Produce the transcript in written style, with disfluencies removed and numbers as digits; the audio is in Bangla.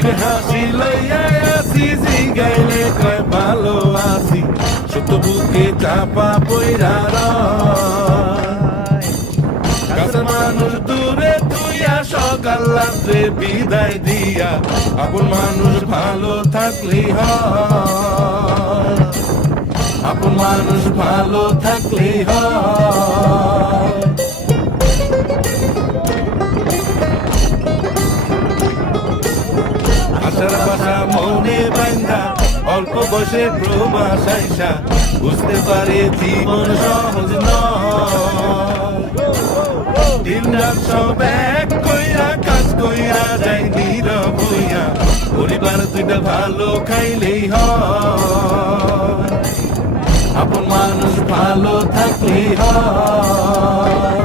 মুখে হাসি লইয়া আসি, জিগাইলে কয় ভালো আছি, সত্য বুকে চাপা পইরা রয়। কাছের মানুষ দূরে তুইয়া, সকাল রাত্রে বিদায় দিয়া, আপন মানুষ ভালো থাকলেই হয়, আপন মানুষ ভালো থাকলেই হয়। আশার বাসা মনে বাইন্ধা, অল্প বয়সে প্রবাস আইসা, বুঝতে পারে জীবন সহজ নয়। দিন রাত সব এক কইরা, কাজ কইরা যাই নীরব হইয়া, পরিবার দুইটা ভালো খাইলেই হয়, আপন মানুষ ভালো থাকলেই হয়।